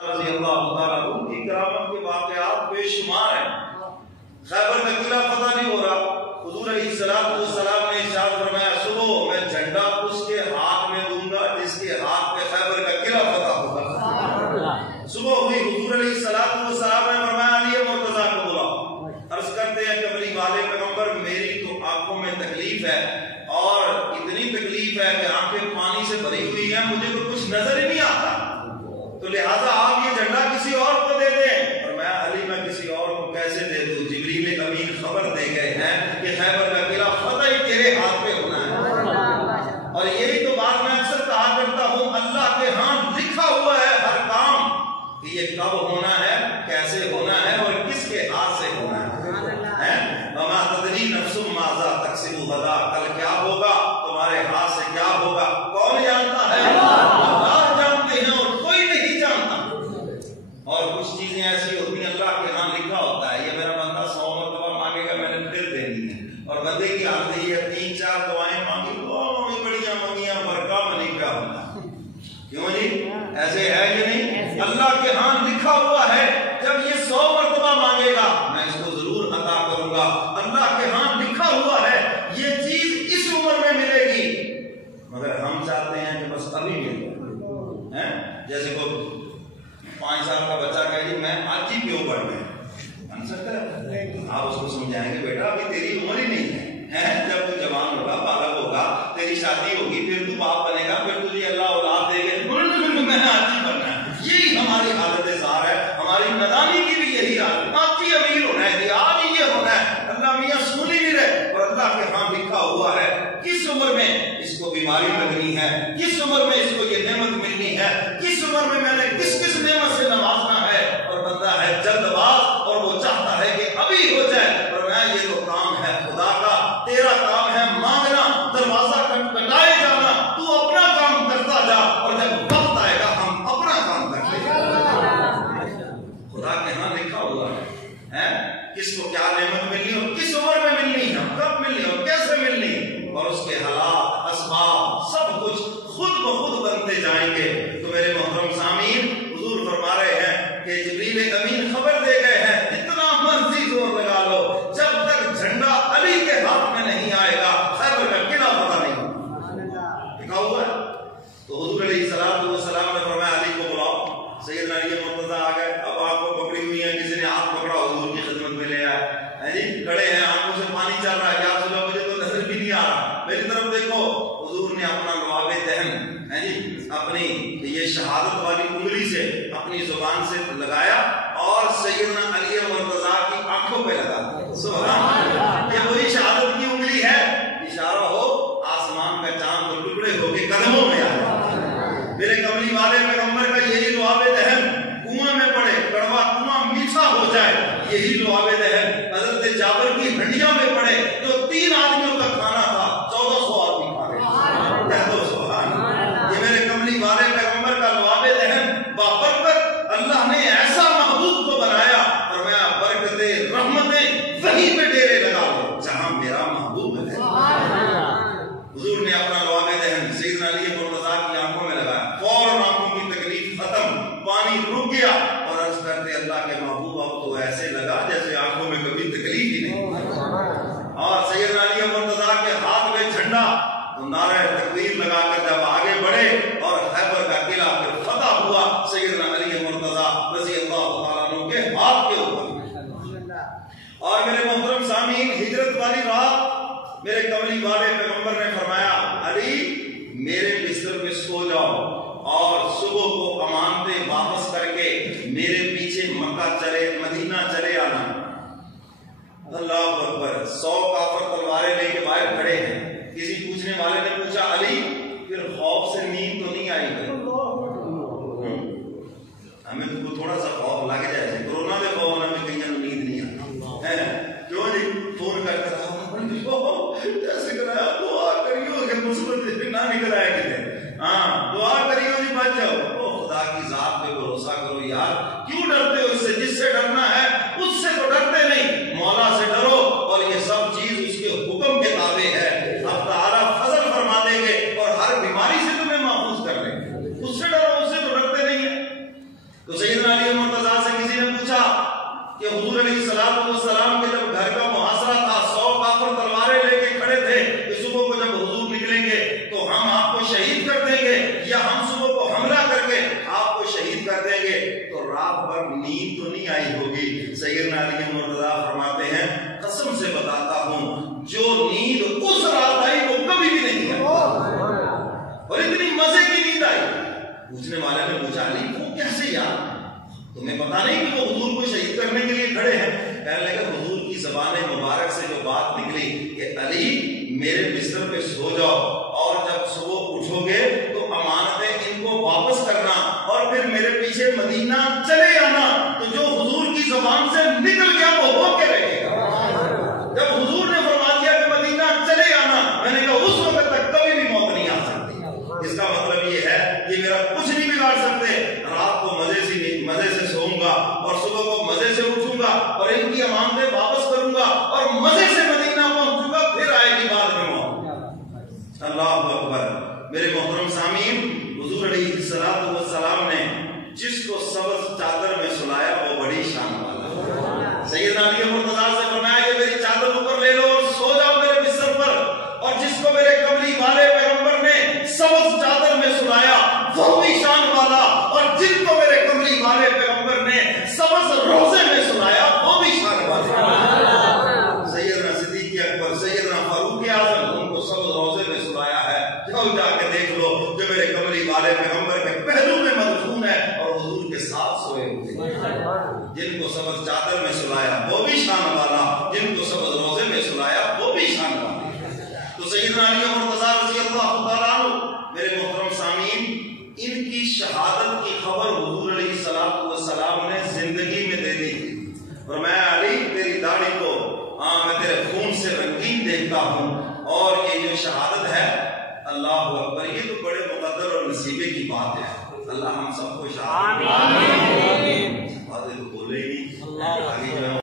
رضی اللہ تعالیٰ عنہ کی کرامت کے واقعات بے شمار ہیں۔ خیبر کا قلعہ فتح نہیں ہو رہا، حضور علیہ السلام نے ارشاد فرمایا صبح میں جھنڈا اس کے ہاتھ میں دوں گا جس کے ہاتھ میں خیبر کا قلعہ فتح ہوگا۔ صبح ہوئی، حضور علیہ السلام نے فرمایا علی مرتضیٰ کو بلاؤ۔ عرض کرتے ہیں کملی والے پیغمبر میری تو آنکھوں میں تکلیف ہے اور اتنی تکلیف ہے کہ آنکھیں پانی سے بھری ہوئی ہیں، مجھے تو کچھ نظر ہی نہیں آتا، تو لہٰذا آپ یہ جھنڈا کسی اور کو دے دیں۔ اور میں علی میں کسی اور کو کیسے دے دوں؟ جبریل امین خبر دے گئے ہیں کہ خیبر کا قلعہ فتح ہی تیرے ہاتھ پہ ہونا ہے۔ اور یہی تو بات میں اکثر کہا کرتا ہوں، اللہ کے ہاں لکھا ہوا ہے ہر کام کہ یہ کب ہونا ہے، کیسے ہونا ہے اور کس کے ہاتھ سے ہونا ہے۔ وما تدری نفس ماذا تکسب غدا، کل کیا ہوگا، تمہارے ہاتھ سے کیا ہوگا، کون جانتا ہے؟ اللہ جانتے ہیں اور کوئی نہیں جانتا۔ اور کچھ چیزیں ایسی ہوتی ہیں اللہ کے ہاں لکھا ہوتا ہے، یہ میرا بندہ 100 مرتبہ مانگے گا میں نے پھر دینی ہے، اور بندے کی حالت یہ ہے 3-4 دعائیں مانگی بہت بڑیاں مانگیاں برکا منی کا ہونا۔ کیوں جی ایسے ہے کہ نہیں؟ اللہ کے ہاں لکھا ہوا ہے جب یہ 100 مرتبہ مانگے گا میں اس کو ضرور عطا کروں گا۔ اللہ کے ہاں لکھا ہوا ہے یہ چیز اس عمر میں ملے گی، مگر ہم چاہتے ہیں کہ بس ابھی مل جائے۔ جیسے کوئی 5 سال کا بچہ کہے جی میں آج ہی کیوں پڑھنا ہے، بن سکتا ہے؟ آپ اس کو سمجھائیں گے بیٹا ابھی تیری عمر ہی نہیں ہے، جب تو جوان ہوگا، بالغ ہوگا، تیری شادی ہوگی، پھر تو باپ بنے گا، پھر تجھے اللہ اولاد دے گا، میں نے آج ہی پڑھنا ہے۔ یہی ہماری حالت زار ہے، ہماری ندانی کی بھی یہی حالت، آج ہی امیر ہونا ہے جی، آج ہی یہ ہونا ہے۔ اللہ میاں سن ہی نہیں رہے، اور اللہ کے ہاں لکھا ہوا ہے کس عمر میں اس کو بیماری لگنی ہے، کس عمر میں اس کو یہ نعمت ملنی ہے، کس عمر میں میں نے کس کس نعمت سے نوازنا ہے، اور بندہ ہے جلد باز اور وہ چاہتا ہے کہ ابھی ہو جائے۔ اور میں یہ تو کام ہے خدا کا، تیرا کام ہے مانگنا، دروازہ کٹائے جانا، تو اپنا کام کرتا جا، اور جب وقت آئے گا ہم اپنا کام کرتے جائیں۔ خدا کے ہاں لکھا ہوا ہے کس کو کیا نعمت ملنی اور کس عمر میں ملنی ہے، کب ملنی اور کیسے ملنی، اور اس کے حالات اسباب سب کچھ خود بخود بنتے جائیں گے۔ تو میرے محترم سامعین، حضور فرما رہے ہیں کہ جبریل امین خبر دے گئے ہیں جتنا مرضی زور لگا لو، جب تک جھنڈا علی کے ہاتھ میں نہیں آئے گا خیبر کا قلعہ فتح نہیں ہوگا۔ لکھا ہوا ہے۔ تو حضور علیہ السلام نے فرمایا علی کو بلاؤ۔ سیدنا علی مرتضیٰ آ گئے، اب آپ کو پکڑی ہوئی ہیں، کسی نے ہاتھ پکڑا حضور کی خدمت میں لے آئے، جی کھڑے ہیں، آنکھوں سے پانی چل رہا ہے، یا رسول اللہ مجھے تو نظر بھی نہیں آ رہا، میری طرف دیکھو۔ حضور نے اپنا لعاب دہن جی اپنی یہ شہادت والی انگلی سے اپنی زبان سے لگایا اور سیدنا علی مرتضیٰ کی آنکھوں پہ لگا۔ سبحان اللہ، یہ وہی شہادت کی انگلی ہے، اشارہ ہو آسمان کا چاند تو ٹکڑے ہو کے قدموں میں آیا۔ میرے کملی والے پیغمبر کا یہی لعاب دہن کنویں میں پڑے، کڑوا کنواں میٹھا ہو جائے، یہی لعاب دہن حضرت جابر کی ہنڈیاں میں پڑے، جو 3 آدمیوں کا کھانا تھا 1400 آدمی کھا رہے۔ کہہ دو سبحان اللہ۔ یہ میرے کملی والے پیغمبر کا لعاب دہن بابرکت، اللہ نے ایسا محبوب کو بنایا، فرمایا برکتیں رحمتیں وہیں پہ ڈیرے لگا دو جہاں میرا محبوب ہے۔ حضور نے اپنا لعاب دہن سیدنا علی مرتضیٰ کی آنکھوں میں لگایا، فوراً آنکھوں کی تکلیف ختم، پانی رک گیا، اور عرض کرتے اللہ کے محبوب اب تو ایسے لگا جیسے آنکھوں میں کبھی تکلیف ہی نہیں۔ اور سیدنا علی مرتضیٰ کے ہاتھ میں جھنڈا، تو نعرہ تکبیر لگا کر جب آگے بڑھے اور خیبر کا قلعہ پھر فتح ہوا سیدنا علی مرتضیٰ رضی اللہ تعالیٰ عنہ کے ہاتھ کے اوپر۔ اور میرے محترم سامعین، ہجرت والی رات میرے کملی والے پیغمبر نے فرمایا علی میرے بستر پہ سو جاؤ اور صبح کو امانتیں واپس کر کے میرے پیچھے مکہ چلے مدینہ چلے آنا۔ اللہ اکبر، 100 کافر تلواریں لے کے باہر کھڑے ہیں۔ کسی پوچھنے والے نے پوچھا علی پھر خوف سے نیند تو نہیں آئی گئی؟ ہمیں تو تھوڑا سا خوف لگ جائے، کورونا کے خوف ہمیں کہیں نیند نہیں آئی، کیوں جی فون کر کر ایسے کرایا، دعا کریو کہ مثبت نہ نکل آئے کتنے، ہاں دعا کریو جی بچ جاؤ۔ خدا کی ذات پہ بھروسہ کرو یار، کیوں ڈرتے ہو اس سے؟ جس سے ڈرنا ہے اس سے تو ڈرتے نہیں، مولا سے ڈرو، اور یہ سب چیز اس کے حکم کے تابع ہے۔ اب تعالیٰ فضل فرما دیں گے اور ہر بیماری سے تمہیں محفوظ کر لیں گے، اس سے ڈرو، اس سے تو ڈرتے نہیں ہیں۔ تو سیدنا علی مرتضیٰ سے کسی نے پوچھا کہ حضور علیہ السلام کے جب گھر کا محاصرہ تھا، 100 کافر تلواریں لے کے کھڑے تھے کہ صبح کو جب حضور نکلیں گے تو ہم آپ کو شہید کر دیں گے یا ہم صبح کو حملہ کر کے آپ کو شہید کر دیں گے، تو رات بھر نیند تو نہیں آئی ہوگی؟ سیدنا علی مرتضیٰ فرماتے ہیں قسم سے بتاتا ہوں جو نیند اس رات آئی وہ کبھی بھی نہیں آئی، اور اتنی مزے کی نیند آئی۔ پوچھنے والے نے پوچھا علی وہ کیسے یار، تمہیں پتا نہیں کہ وہ حضور کو شہید کرنے کے لیے کھڑے ہیں؟ کہنے لگے حضور کی زبان مبارک سے جو بات نکلی کہ علی میرے بستر پہ سو جاؤ اور جب صبح اٹھو گے تو امانتیں ان کو واپس کرنا اور پھر میرے پیچھے مدینہ چلے آنا، تو جو حضور کی زبان سے نکل گیا وہ ہو کے رہے گا۔ جب حضور نے فرما دیا کہ مدینہ چلے آنا، میں نے کہا اس وقت تک کبھی بھی موت نہیں آ سکتی۔ اس کا مطلب یہ ہے کہ میرا کچھ نہیں بگاڑ سکتے، رات کو مزے سے سوؤں گا اور صبح کو مزے سے اٹھوں گا اور ان کی امانتیں واپس کروں گا اور مزے سے مدینہ پہنچوں گا، پھر آئے گی بعد میں موت۔ اللہ اکبر۔ میرے محترم سامعین، حضور علیہ السلام نے جس کو سبز چادر میں سلایا وہ بڑی شان والا۔ سیدنا علی مرتضیٰ سے فرمایا کہ میری چادر اوپر لے لو اور سو جاؤ میرے بستر پر، اور جس کو میرے قبلی والے پیغمبر نے سبز چادر میں سلایا وہ بھی شان والا، اور جن کو میرے قبلی والے پیغمبر نے سبز روزے میں سلایا وہ بھی شان والا۔ سیدنا صدیق اکبر، سیدنا فاروق اعظم، ان کو سبز روزے میں سلایا ہے۔ جاؤ جا کے دیکھ لو جو میرے قبلی والے پیغمبر کے پہلو میں مدفون ہے اور حضور کے ساتھ سوئے ہوئے۔ جن کو سبز چادر میں سلایا وہ بھی شان والا، جن کو سبز روزے میں سلایا وہ بھی شان والا۔ تو سیدنا علی مرتضیٰ رضی اللہ تعالیٰ عنہ، میرے محترم سامعین، ان کی شہادت کی خبر حضور علیہ السلام نے زندگی میں دے دی تھی۔ فرمایا علی تیری داڑھی کو میں تیرے خون سے رنگین دیکھتا ہوں، اور یہ جو شہادت ہے اللہ اکبر، یہ تو بڑے مقدر اور نصیبے کی بات ہے۔ اللہ ہم سب کو شہادت